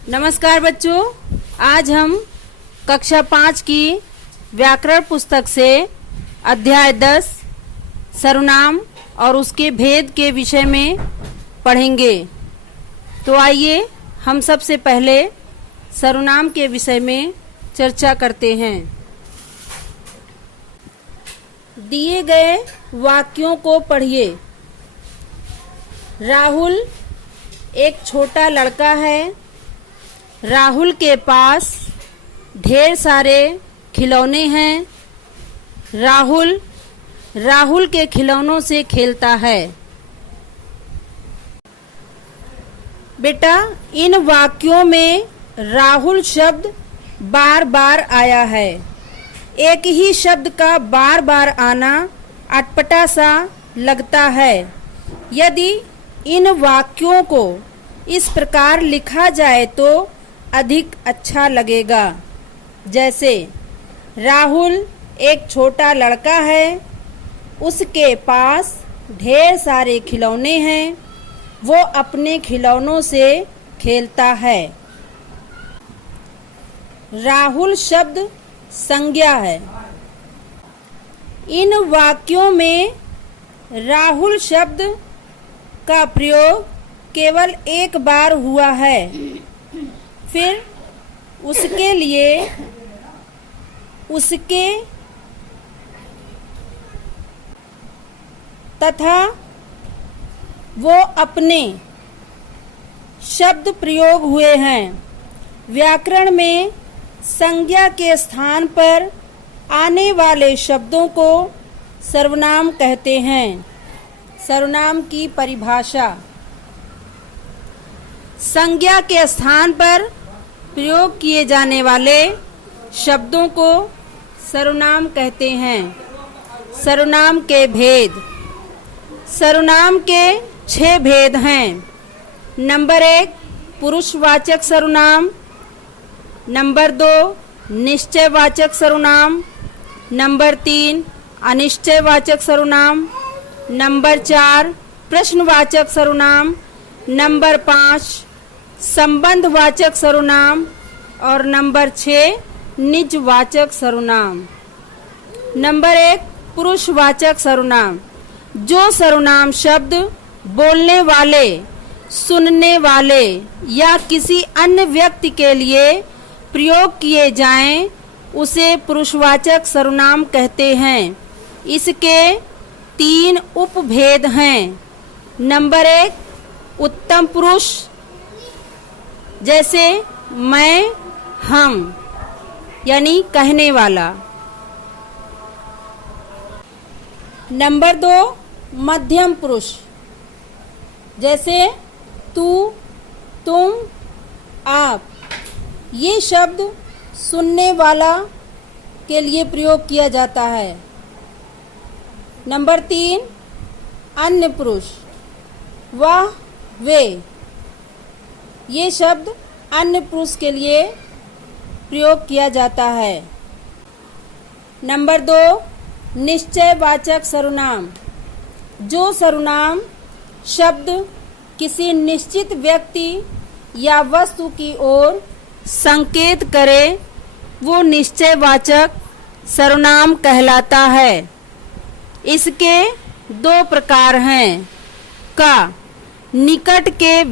नमस्कार बच्चों, आज हम कक्षा 5 की व्याकरण पुस्तक से अध्याय 10 सर्वनाम और उसके भेद के विषय में पढ़ेंगे। तो आइए हम सबसे पहले सर्वनाम के विषय में चर्चा करते हैं। दिए गए वाक्यों को पढ़िए। राहुल एक छोटा लड़का है। राहुल के पास ढेर सारे खिलौने हैं। राहुल के खिलौनों से खेलता है। बेटा, इन वाक्यों में राहुल शब्द बार बार आया है। एक ही शब्द का बार बार आना अटपटा सा लगता है। यदि इन वाक्यों को इस प्रकार लिखा जाए तो अधिक अच्छा लगेगा। जैसे राहुल एक छोटा लड़का है, उसके पास ढेर सारे खिलौने हैं, वो अपने खिलौनों से खेलता है। राहुल शब्द संज्ञा है। इन वाक्यों में राहुल शब्द का प्रयोग केवल एक बार हुआ है। फिर उसके लिए उसके तथा वो अपने शब्द प्रयोग हुए हैं। व्याकरण में संज्ञा के स्थान पर आने वाले शब्दों को सर्वनाम कहते हैं। सर्वनाम की परिभाषा। संज्ञा के स्थान पर प्रयोग किए जाने वाले शब्दों को सर्वनाम कहते हैं। सर्वनाम के भेद। सर्वनाम के 6 भेद हैं। नंबर 1 पुरुषवाचक सर्वनाम, नंबर 2 निश्चयवाचक सर्वनाम, नंबर 3 अनिश्चयवाचक सर्वनाम, नंबर 4 प्रश्नवाचक सर्वनाम, नंबर 5 संबंधवाचक सर्वनाम और नंबर 6 निजवाचक सर्वनाम। नंबर 1 पुरुषवाचक सर्वनाम। जो सर्वनाम शब्द बोलने वाले, सुनने वाले या किसी अन्य व्यक्ति के लिए प्रयोग किए जाएं, उसे पुरुषवाचक सर्वनाम कहते हैं। इसके 3 उपभेद हैं। नंबर 1 उत्तम पुरुष, जैसे मैं, हम, यानी कहने वाला। नंबर 2 मध्यम पुरुष, जैसे तू, तुम, आप। ये शब्द सुनने वाला के लिए प्रयोग किया जाता है। नंबर 3 अन्य पुरुष, वह, वे। ये शब्द अन्य पुरुष के लिए प्रयोग किया जाता है। नंबर 2 निश्चयवाचक सर्वनाम। जो सर्वनाम शब्द किसी निश्चित व्यक्ति या वस्तु की ओर संकेत करे, वो निश्चयवाचक सर्वनाम कहलाता है। इसके 2 प्रकार हैं। का निकट के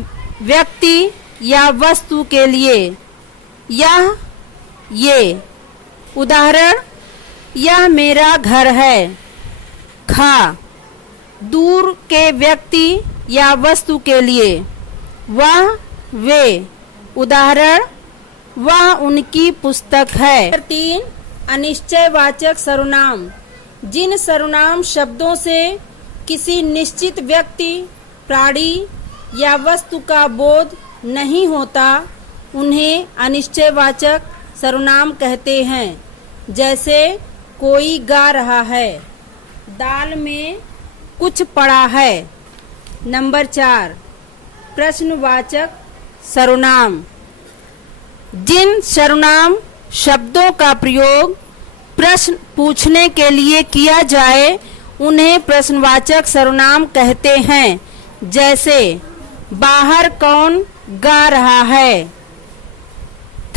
व्यक्ति या वस्तु के लिए, यह, ये। उदाहरण, यह मेरा घर है। खा दूर के व्यक्ति या वस्तु के लिए, वह, वे। उदाहरण, वह उनकी पुस्तक है। 3 अनिश्चयवाचक सर्वनाम। जिन सर्वनाम शब्दों से किसी निश्चित व्यक्ति, प्राणी या वस्तु का बोध नहीं होता, उन्हें अनिश्चयवाचक सर्वनाम कहते हैं। जैसे कोई गा रहा है, दाल में कुछ पड़ा है। नंबर 4 प्रश्नवाचक सर्वनाम। जिन सर्वनाम शब्दों का प्रयोग प्रश्न पूछने के लिए किया जाए, उन्हें प्रश्नवाचक सर्वनाम कहते हैं। जैसे बाहर कौन गा रहा है,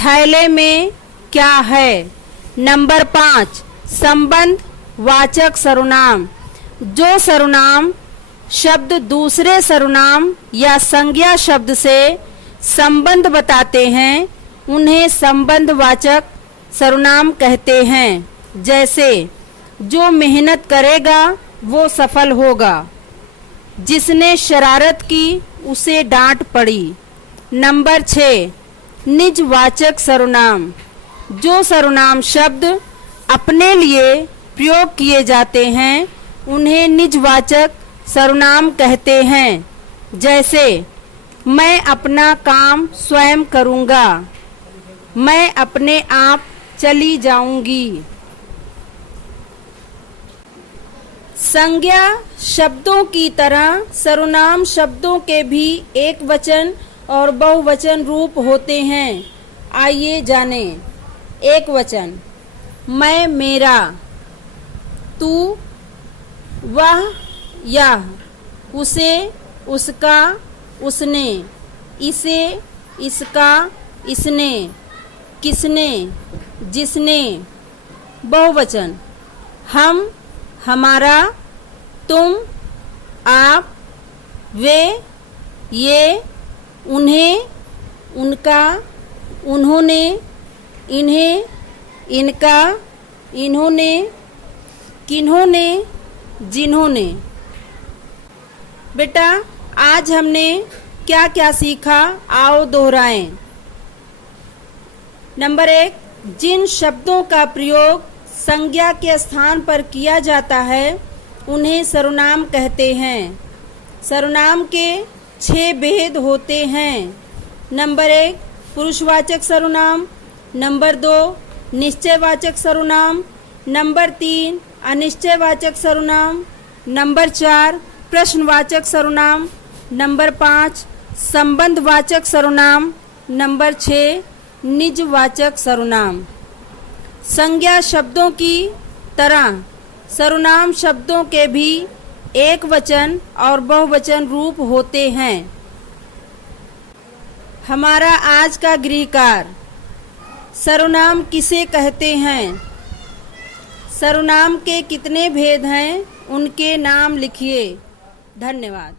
थैले में क्या है? नंबर 5 संबंध वाचक सर्वनाम। जो सर्वनाम शब्द दूसरे सर्वनाम या संज्ञा शब्द से संबंध बताते हैं उन्हें संबंधवाचक सर्वनाम कहते हैं। जैसे जो मेहनत करेगा वो सफल होगा, जिसने शरारत की उसे डांट पड़ी। नंबर 6 निजवाचक सर्वनाम। जो सर्वनाम शब्द अपने लिए प्रयोग किए जाते हैं उन्हें निजवाचक सर्वनाम कहते हैं। जैसे मैं अपना काम स्वयं करूँगा, मैं अपने आप चली जाऊंगी। संज्ञा शब्दों की तरह सर्वनाम शब्दों के भी एक वचन और बहुवचन रूप होते हैं। आइए जानें। एक वचन मैं, मेरा, तू, वह, यह, उसे, उसका, उसने, इसे, इसका, इसने, किसने, जिसने। बहुवचन हम, हमारा, तुम, आप, वे, ये, उन्हें, उनका, उन्होंने, इन्हें, इनका, इन्होंने, किन्होंने, जिन्होंने। बेटा आज हमने क्या क्या सीखा, आओ दोहराएं। नंबर 1 जिन शब्दों का प्रयोग संज्ञा के स्थान पर किया जाता है उन्हें सर्वनाम कहते हैं। सर्वनाम के 6 भेद होते हैं। नंबर 1 पुरुषवाचक सर्वनाम, नंबर 2 निश्चयवाचक सर्वनाम, नंबर 3 अनिश्चयवाचक सर्वनाम, नंबर 4 प्रश्नवाचक सर्वनाम, नंबर 5 संबंधवाचक सर्वनाम, नंबर 6 निजवाचक सर्वनाम। संज्ञा शब्दों की तरह सर्वनाम शब्दों के भी एक वचन और बहुवचन रूप होते हैं। हमारा आज का गृह कार्य, सर्वनाम किसे कहते हैं? सर्वनाम के कितने भेद हैं, उनके नाम लिखिए। धन्यवाद।